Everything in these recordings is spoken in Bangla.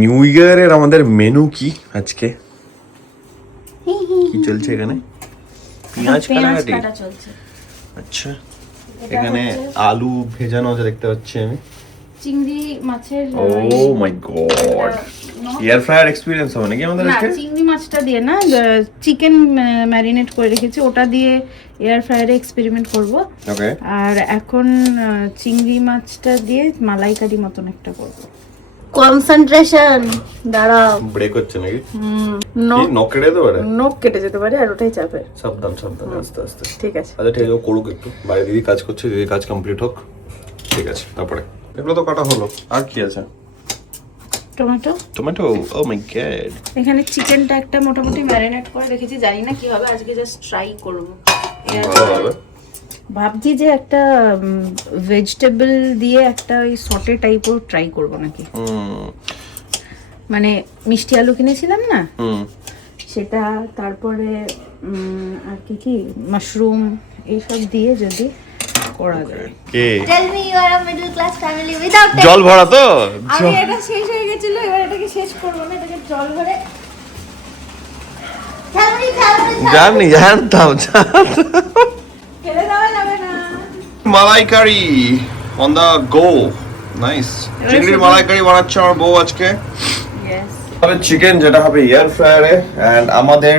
নিউ ইয়ারের আমাদের মেনু কি আজকে? কি চলছে এখানে? পেঁয়াজ কাটা চলছে। আচ্ছা, এখানে আলু ভেজানো আছে দেখতে পাচ্ছি আমি। চিংড়ি মাছের ও মাই গড, এয়ার ফ্রায়ার এক্সপেরিয়েন্স হবে নাকি আমাদের আজকে? না, চিংড়ি মাছটা দিয়ে না, চিকেন ম্যারিনেট করে রেখেছি, ওটা দিয়ে এয়ার ফ্রায়ারে এক্সপেরিমেন্ট করব। ওকে। আর এখন চিংড়ি মাছটা দিয়ে মালাইকারি মতন একটা করব। কনসেন্ট্রেশন দাঁড়াও, ব্রেক হচ্ছে নাকি? নখ কেটে যেতে পারে, নখ কেটে যেতে পারে, আর ওটাই চাপে। সাবধান সাবধান, আস্তে আস্তে। ঠিক আছে, আচ্ছা ঠিক আছে, করুক একটু, বাইরে দিদি কাজ করছে, দিদি কাজ কমপ্লিট হোক। ঠিক আছে, তারপরে এগুলো তো কাটা হলো, আর কি আছে? টমেটো। টমেটো, ও মাই গড। এখানে চিকেনটা একটা মোটামুটি ম্যারিনেট করে রেখেছি, জানি না কি হবে, আজকে জাস্ট ট্রাই করব। ভালো হবে। ভাবছি যে একটা ভেজিটেবল দিয়ে একটা ওই সটে টাইপের ট্রাই করব নাকি। মানে মিষ্টি আলু কিনেছিলাম না, সেটা, তারপরে আর কি কি মাশরুম এইসব দিয়ে যদি করা যায়। কে tell me you are a middle class family without জল ভরা তো? আমি এটা শেষ হয়ে গেছিল, এবার এটাকে শেষ করব না, এটাকে জল ভরে জানতাম। ফেলে দেওয়া যাবে না। মালাইকারি অন দা গো, নাইস। চিংড়ির মালাইকারি বানাচ্ছে আমার বউ আজকে। ইয়েস, তবে চিকেন যেটা হবে এয়ার ফ্রায়ারে, এন্ড আমাদের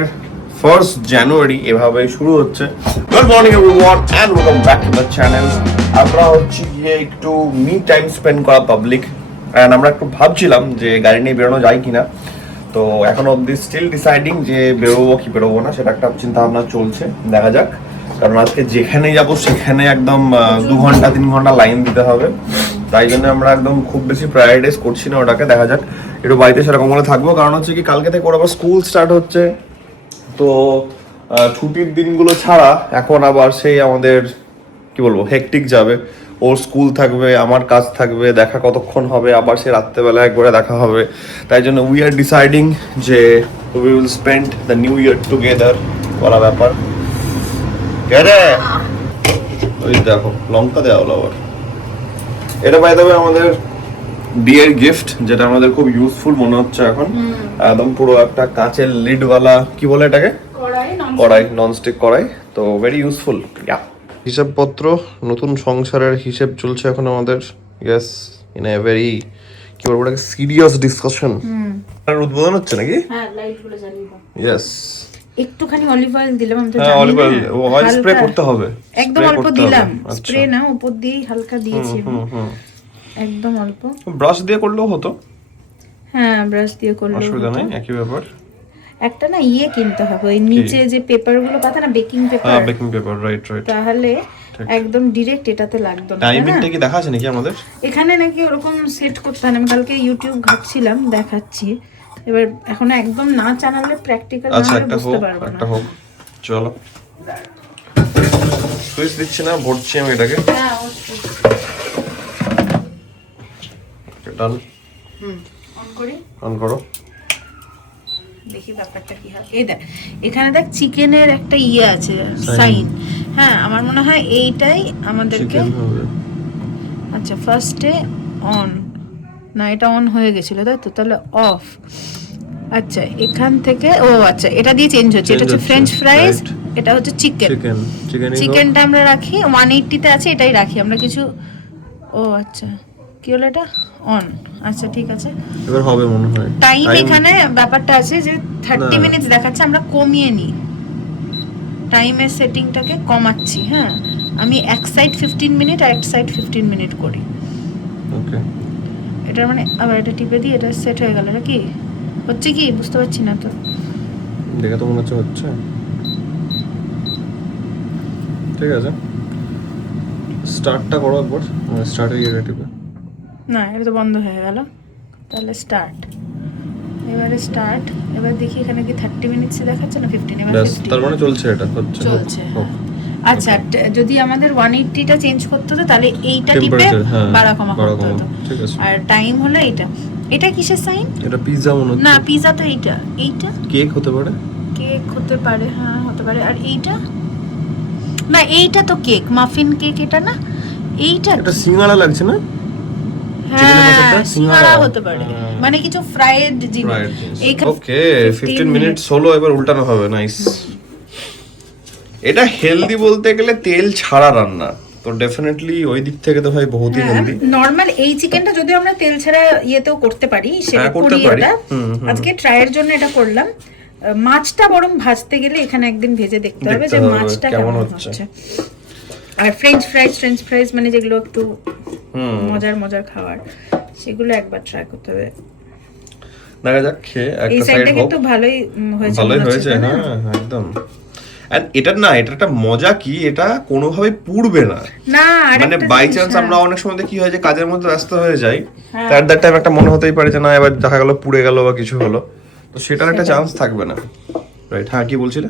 1st জানুয়ারি এভাবে শুরু হচ্ছে। Good morning everyone and welcome back to the channel. আমরা হচ্ছে গিয়ে একটু মি টাইম স্পেন্ড করা পাবলিক, এন্ড আমরা একটু ভাবছিলাম যে গাড়ি নিয়ে বেরোনো যায় কিনা। তো এখন অবধি স্টিল ডিসাইডিং যে বেরোবো কি বেরোবো না, সেটা একটা চিন্তা ভাবনা চলছে, দেখা যাক। কারণ আজকে যেখানে যাব সেখানে একদম 2 ঘন্টা 3 ঘন্টা লাইন দিতে হবে, তাই জন্য আমরা একদম খুব বেশি প্রায়োরিটাইজ করছি না ওটাকে। দেখা যাক, একটু বাড়িতে সেরকম হলে থাকবো, কারণ হচ্ছে কি কালকে থেকে ওর আবার স্কুল স্টার্ট হচ্ছে। তো ছুটির দিনগুলো ছাড়া এখন আবার সেই আমাদের কি বলবো হেকটিক যাবে। ওর স্কুল থাকবে, আমার কাজ থাকবে, দেখা কতক্ষণ হবে, আবার সে রাত্রেবেলা একবারে দেখা হবে। তাই জন্য উই আর ডিসাইডিং যে we will spend the new year together বলা ব্যাপার। কেরে ওই দেখো লঙ্কা দেওয়া হলো আবার। এটা পাই দেবে আমাদের বিয়ের গিফট, যেটা আমাদের খুব ইউজফুল মনে হচ্ছে এখন। একদম পুরো একটা কাঁচের লিডওয়ালা, কি বলে এটাকে, কড়াই, ননস্টিক কড়াই। তো ভেরি ইউজফুল। হিসাবপত্র, নতুন সংসারের হিসেব চলছে এখন আমাদের। ইয়েস, ইন এ ভেরি কি বলবো এটাকে, সিরিয়াস ডিসকাশন। আর উদ্বোধন হচ্ছে নাকি? হ্যাঁ, লাইটগুলো জ্বালিয়ে দাও। ইয়েস, একটুখানি অলিভ অয়েল দিলাম, আমি তো হ্যাঁ জানি অলিভ অয়েল, না। অয়েল স্প্রে করতে হবে, একদম spray অল্প করতে হবে। দিলাম, আচ্ছা। স্প্রে না, উপর দিয়েই হালকা দিয়েছি আমি। একদম অল্প। ব্রাশ দিয়ে করলেও হতো, হ্যাঁ, ব্রাশ দিয়ে করলে অসুবিধা নেই, একই ব্যাপার। একটা না ইয়ে কিনতে হবে, ওই নিচে যে পেপার গুলো পাতা না, বেকিং পেপার। হ্যাঁ বেকিং পেপার, রাইট রাইট। তাহলে একদম ডিরেক্ট এটাতে লাগতো না। টাইমিংটা কি দেখা আছে নাকি আমাদের? এখানে নাকি ওরকম সেট করতে হয় না, আমি কালকে ইউটিউব ঘাটছিলাম, দেখাচ্ছি। এবার এখন একদম না জানালে প্র্যাকটিক্যাল না আচ্ছা হলে একটা বুঝতে হোক, পারবো না। একটা হোক, চলো। সুইচ দিচ্ছি না, ভরছি আমি এটাকে। হ্যাঁ, অবশ্যই। ডান, অন করি, অন করো। দেখি ব্যাপারটা কি হয়। এই দেখ, এখানে দেখ চিকেনের একটা ইয়ে আছে, সাইন। হ্যাঁ, আমার মনে হয় এইটাই আমাদেরকে। চিকেন হবে। আচ্ছা, ফার্স্টে অন, না এটা অন হয়ে গেছিল তাই তো, তাহলে অফ। আচ্ছা, এখান থেকে, ও আচ্ছা, এটা দিয়ে চেঞ্জ হচ্ছে। এটা হচ্ছে ফ্রেঞ্চ ফ্রাইজ, এটা হচ্ছে চিকেন। চিকেনটা আমরা রাখি 180 তে আছে, এটাই রাখি আমরা কিছু। ও আচ্ছা, কি হলো এটা? অন। আচ্ছা ঠিক আছে, এবার হবে মনে হয়। টাইম এখানে ব্যাপারটা আছে যে 30 মিনিটস দেখাচ্ছে, আমরা কমিয়ে নিই টাইমের সেটিংটাকে, কমাচ্ছি। হ্যাঁ, আমি এক সাইড 15 মিনিট আর এক সাইড 15 মিনিট করি। ওকে, এটা মানে আবার এটা টিপে দিই, এটা সেট হয়ে গেল। এটা কি হচ্ছে কি বুঝতে পারছি না তো। দেখে তো মনে হচ্ছে। ঠিক আছে, স্টার্টটা করো একবার, স্টার্টে গিয়ে টিপে। না, এটা তো বন্ধ হয়ে গেল, তাহলে স্টার্ট। এবারে স্টার্ট, এবার দেখি এখানে কি 30 মিনিটস দেখাচ্ছে না 15? এবার ব্যাস, 15 তার মানে চলছে, এটা হচ্ছে চলছে। হোক। আচ্ছা, যদি আমাদের 180টা চেঞ্জ করতে হতো, তাহলে এইটা টিপে Temperature, হ্যাঁ, বাড়া কমা করতে হতো। ঠিক আছে। আর টাইম হলো এইটা। এটা কিসের সাইন? এটা পিৎজা মনে হচ্ছে। না, পিৎজা তো এইটা। এইটা কেক হতে পারে, কেক হতে পারে, হ্যাঁ হতে পারে। আর এইটা না, এইটা তো কেক, মাফিন কেক এটা না, এইটা এটা সিঙ্গাড়া লাগছে না? হ্যাঁ, সিঙ্গাড়া হতে পারে। মানে কিছু ফ্রাইড জিনিস এইখানে ওকে 15 মিনিটস হলো, এবার উল্টানো হবে। নাইস। এটা হেলদি বলতে গেলে তেল ছাড়া রান্না, তো ডেফিনেটলি ওই দিক থেকে তো ভাই বহুতই হেলদি। নরমাল এই চিকেনটা যদি আমরা তেল ছাড়া ইয়েতেও করতে পারি, সেটা করতে করি। পারি। এটা আজকে ট্রায়ের জন্য এটা করলাম। মাছটা বরং ভাজতে গেলে এখানে একদিন ভেজে দেখতে হবে যে মাছটা কেমন হচ্ছে। আর ফ্রেঞ্চ ফ্রাইজ মানে যেগুলো একটু মজার খাবার, সেগুলো একবার ট্রাই করতে হবে। দেখা যাক খেয়ে এই একটা সাইড সাইডটা হোক। কিন্তু ভালোই হয়েছে। হ্যাঁ একদম। এন্ড এটা না, এটা একটা মজা কি, এটা কোনোভাবে পুড়বে না। মানে বাই চান্স আমরা অনেক সময় কি হয় যে কাজের মধ্যে ব্যস্ত হয়ে যাই, তার দ্যাট টাইম একটা মনে হতেই পারে যে না এবার দেখা গেল পুড়ে গেল বা কিছু হলো, তো সেটার একটা চান্স থাকবে না। রাইট। হ্যাঁ কি বলছিলে?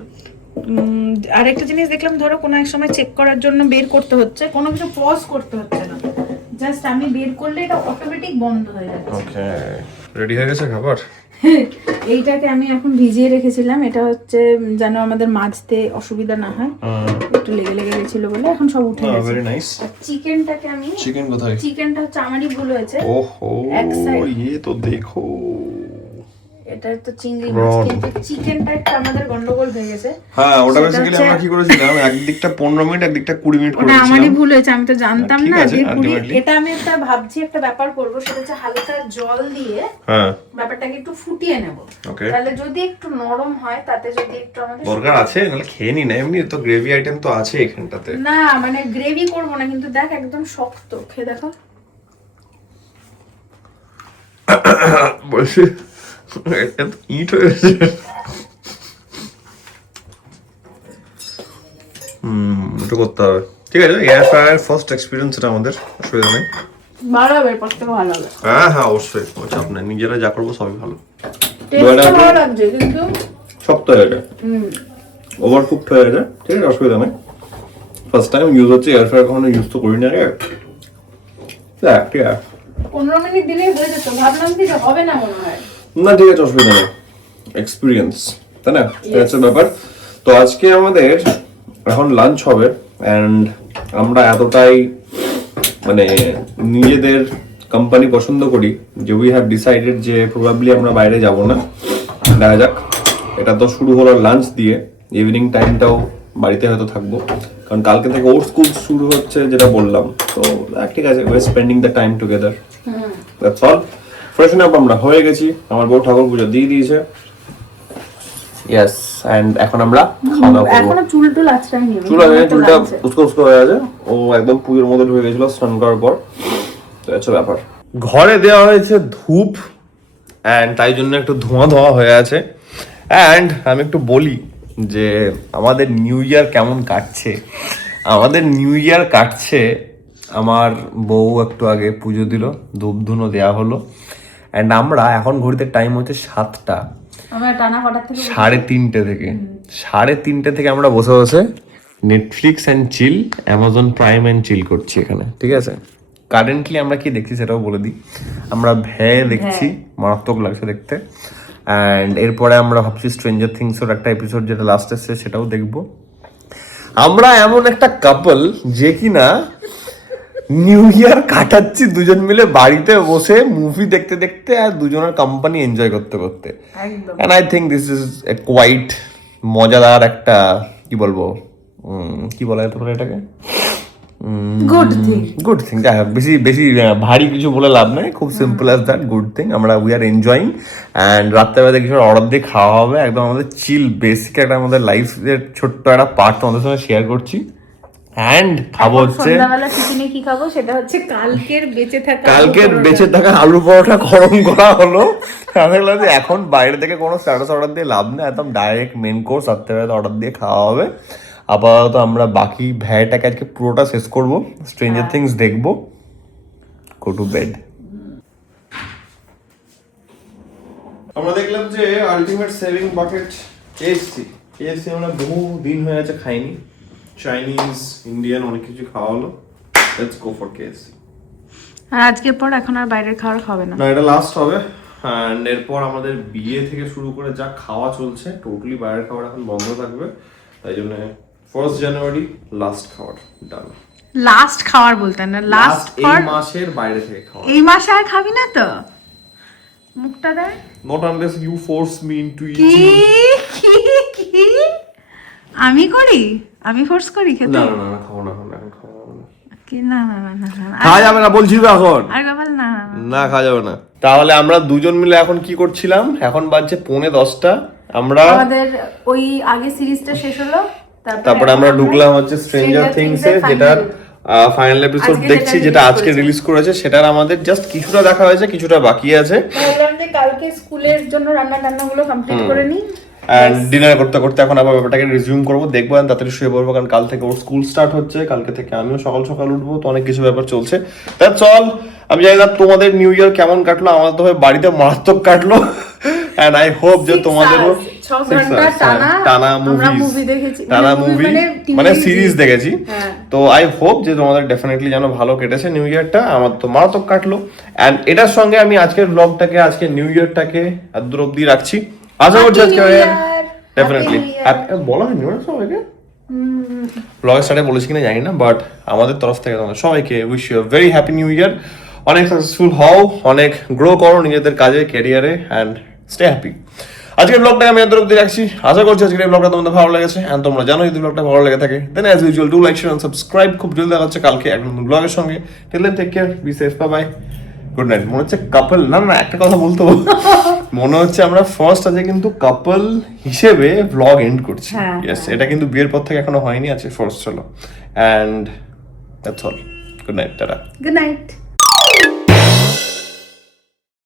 আরেকটা জিনিস দেখলাম, ধরো কোনো এক সময় চেক করার জন্য বের করতে হচ্ছে, কোনো কিছু পজ করতে হচ্ছে না, জাস্ট আমি বের করলে এটা অটোমেটিক বন্ধ হয়ে যাচ্ছে। ওকে, রেডি হয়ে গেছে খাবার। এইটাকে আমি এখন ভিজিয়ে রেখেছিলাম, এটা হচ্ছে যেন আমাদের মাজতে অসুবিধা না হয়, একটু লেগে গেছিল বলে এখন সব উঠে গেছে। Very nice. চিকেনটাকে আমি, চিকেন কোথায়? চিকেনটা হচ্ছে আমারই ভুল হয়েছে। ওহো, ये तो देखो, এটা তো চিংড়ি মাছ, কিন্তু চিকেনটা একটু আমাদের গন্ডগোল হয়ে গেছে। হ্যাঁ ওটা বেসিক্যালি আমরা কি করেছিলাম, একদিকটা 15 মিনিট একদিকটা 20 মিনিট ওটা করেছিলাম। আমারই ভুল হয়েছে, আমি তো জানতাম না যে ultimately এটা আমি একটা ভাবছি একটা ব্যাপার করব, সেটা হচ্ছে হালকা জল দিয়ে ব্যাপারটাকে একটু ফুটিয়ে নেব। তাহলে যদি একটু নরম হয়, তাতে যদি একটু আমাদের দরকার আছে, নাহলে খেয়ে নি না, এমনি তো গ্রেভি আইটেম তো আছে এখানটাতে। না মানে গ্রেভি করব না, কিন্তু দেখ একদম শক্ত, খেয়ে দেখো। বলছি এটা তো ইট হয়ে গেছে। এটা করতে হবে। ঠিক আছে, এয়ার ফ্রায়ার ফার্স্ট এক্সপেরিয়েন্স এটা আমাদের, অসুবিধা নেই। ভালো হবে, করতে ভালো হবে। হ্যাঁ অবশ্যই, আপনার নিজেরা যা করবো সবই ভালো। টেস্টটা ভালো লাগছে, কিন্তু শক্ত হয়ে গেছে, ওভার কুকড হয়ে গেছে। ঠিক আছে, অসুবিধা নেই। ফার্স্ট টাইম ইউজ হচ্ছে এয়ার ফ্রায়ার, কখনো ইউজ তো করি না আগে। ঠিক আছে, 15 মিনিট দিলেই হয়ে যেত, ভাবলাম কি যে হবে না মনে হয়। না ঠিক আছে, অসুবিধা নেই, এক্সপিরিয়েন্স, তাই না? হচ্ছে ব্যাপার। তো আজকে আমাদের এখন লাঞ্চ হবে, অ্যান্ড আমরা এতটাই মানে নিজেদের কোম্পানি পছন্দ করি যে উই হ্যাভ ডিসাইডেড যে প্রবাবলি আমরা বাইরে যাব না। দেখা যাক, এটা তো শুরু হলো লাঞ্চ দিয়ে, ইভিনিং টাইমটাও বাড়িতে হয়তো থাকবো, কারণ কালকে থেকে ওর স্কুল শুরু হচ্ছে যেটা বললাম। তো ঠিক আছে, we are spending the time together, that's all. ফ্রেশন up আমরা হয়ে গেছি, আমার বউ ঠাকুর পুজো দিয়ে দিয়েছে। ইয়েস, এন্ড এখন আমরা খাওয়া দাওয়া করব। এখনো চুল আঁচড়াইনি, চুলটা উস্কো হয়ে আছে, ও একদম পুজোর মধ্যে ঢুকে গেছিল স্নান করার পর। তো আচ্ছা ব্যাপার, ঘরে দেওয়া হয়েছে ধূপ, এন্ড তাই জন্য একটু ধোঁয়া হয়ে আছে। এন্ড আমি একটু বলি যে আমাদের নিউ ইয়ার কেমন কাটছে। আমাদের নিউ ইয়ার কাটছে, আমার বউ একটু আগে পুজো দিল, ধূপ ধুনো দেওয়া হলো, অ্যান্ড আমরা এখন ঘড়িতে টাইম হচ্ছে 7টা, 3:30 থেকে 3:30 থেকে আমরা বসে বসে Netflix and chill, Amazon Prime and chill করছি এখানে। ঠিক আছে, কারেন্টলি আমরা কি দেখছি সেটাও বলে দিই। আমরা দেখছি, মারাত্মক লাগছে দেখতে। অ্যান্ড এরপরে আমরা ভাবছি স্ট্রেঞ্জার থিংসের একটা এপিসোড যেটা লাস্ট এসছে সেটাও দেখবো। আমরা এমন একটা কাপল যে কিনা নিউ ইয়ার কাটাচ্ছি দুজন মিলে বাড়িতে বসে মুভি দেখতে দেখতে, আর দুজনের কোম্পানি এনজয় করতে করতে। And I think this is a quite মজাদার একটা, কি বলবো, কি বলা যেতে পারে এটাকে, গুড থিং। যাই হোক, বেশি ভারী কিছু বলে লাভ নাই, খুব simple as that, good thing. আমরা উই আর এনজয়িং, অ্যান্ড রাত্রেবেলা কিছু অর্ডার দিয়ে খাওয়া হবে, একদম আমাদের চিল বেসিক একটা আমাদের লাইফের ছোট্ট একটা পার্ট তোমাদের সঙ্গে শেয়ার করছি। অ্যান্ড খাবো হচ্ছে সন্ধ্যাবেলা টিফিনে কি খাবো, সেটা হচ্ছে কালকের বেঁচে থাকা আলু পরোটা গরম করা হলো। আমি বললাম যে এখন বাইরে থেকে কোনো স্ট্যাটাস অর্ডার দিয়ে লাভ নেই, একদম ডাইরেক্ট মেন কোর্স রাত্রেবেলা অর্ডার দিয়ে খাওয়া হবে। আপাতত আমরা বাকি ভ্যাটাকে আজকে পুরোটা শেষ করবো, স্ট্রেঞ্জার থিংস দেখবো, গো টু বেড। আমরা দেখলাম যে আলটিমেট সেভিং বাকেট কেএফসি আমরা বহু দিন হয়ে আছে খাইনি, চাইনিজ ইন্ডিয়ান অনেক কিছু খাওয়া হলো, লেটস গো ফর কেএফসি। আর আজকের পর এখন আর বাইরের খাবার খাবে না, এটা লাস্ট হবে। অ্যান্ড এরপর আমাদের বিয়ে থেকে শুরু করে যা খাওয়া চলছে, টোটালি বাইরের খাবার এখন বন্ধ থাকবে। তাই জন্য 1 জানুয়ারি লাস্ট খাবার ডান। লাস্ট খাবার বলতে না, লাস্ট এই মাসের বাইরে থেকে খাওয়া। এই মাসে আর খাবি না তো? মুখটা দেয় Not unless you force me into কি eating. কি আমি করি, আমি ফোর্স করি খেতে? না না না খাবো না এখন খাবো না। কি না না না না না খাওয়া যাবে না বলছি তো এখন। আর কপাল না না না। না খাওয়া যাবে না। তাহলে আমরা দুজন মিলে এখন কি করছিলাম? এখন বাজছে 9:45। আমরা আমাদের ওই আগে সিরিজটা শেষ হলো, তারপরে আমরা ঢুকলাম হচ্ছে স্ট্রেঞ্জার থিংস এ, যেটার ফাইনাল এপিসোড আজকে দেখছি, যেটা যেটা release আজকে করেছে। রিলিজ করেছে। সেটার আমাদের জাস্ট কিছুটা দেখা হয়েছে, কিছুটা বাকি আছে। ভাবলাম যে কালকে স্কুলের জন্য রান্নাগুলো কমপ্লিট করে নিই। এন্ড ডিনার করতে করতে এখন আবার ব্যাপারটাকে রিজিউম করবো, দেখবো and তাড়াতাড়ি শুয়ে পড়বো, কারণ কাল থেকে ওর স্কুল স্টার্ট হচ্ছে। কালকে থেকে আমিও সকাল সকাল উঠবো, তো অনেক কিছু ব্যাপার চলছে। That's all. আমি জানি না তোমাদের নিউ ইয়ার কেমন কাটলো, আমার তো ভাই বাড়িতে মারাত্মক কাটলো। এন্ড আই হোপ যে তোমাদেরও 6 ঘন্টা টানা আমরা মুভিজ, মুভি দেখেছি, টানা মুভি মানে সিরিজ দেখেছি। হ্যাঁ। তো আই হোপ যে তোমাদের ডেফিনেটলি যেন ভালো কেটেছে নিউ ইয়ারটা। আমার তো মারাত্মক কাটলো। এন্ড এটার সঙ্গে আমি আজকের ব্লগটাকে, আজকে নিউ ইয়ারটাকে দূর অব্দি রাখছি। আশা করছি আজকে ডেফিনেটলি বলা হয়নি ওরা সবাইকে, ব্লগের স্টার্টে বলেছি কিনা জানি না, বাট আমাদের তরফ থেকে তোমাদের সবাইকে wish you very happy new year. অনেক সাকসেসফুল হও, অনেক গ্রো করো নিজেদের কাজে, ক্যারিয়ারে, অ্যান্ড স্টে হ্যাপি। আজকের ব্লগটাকে আমি এত অব্দি রাখছি। আশা করছি আজকের এই ব্লগটা তোমাদের ভালো লেগেছে। অ্যান্ড তোমরা জানো যদি ব্লগটা ভালো লেগে থাকে, then as usual do like, share and subscribe. খুব জলদি দেখা হচ্ছে কালকে একটা নতুন ব্লগের সঙ্গে। Till then take care, be safe, bye bye, good night. মনে হচ্ছে কাপল, না না একটা কথা বলতে মনে হচ্ছে আমরা ফার্স্ট আজকে কিন্তু কাপল হিসেবে ব্লগ এন্ড করছি। হ্যাঁ, ইয়েস, এটা কিন্তু বিয়ের পর থেকে এখনো হয়নি, আছে ফার্স্ট হলো। And that's all. Good night, tata. Good night.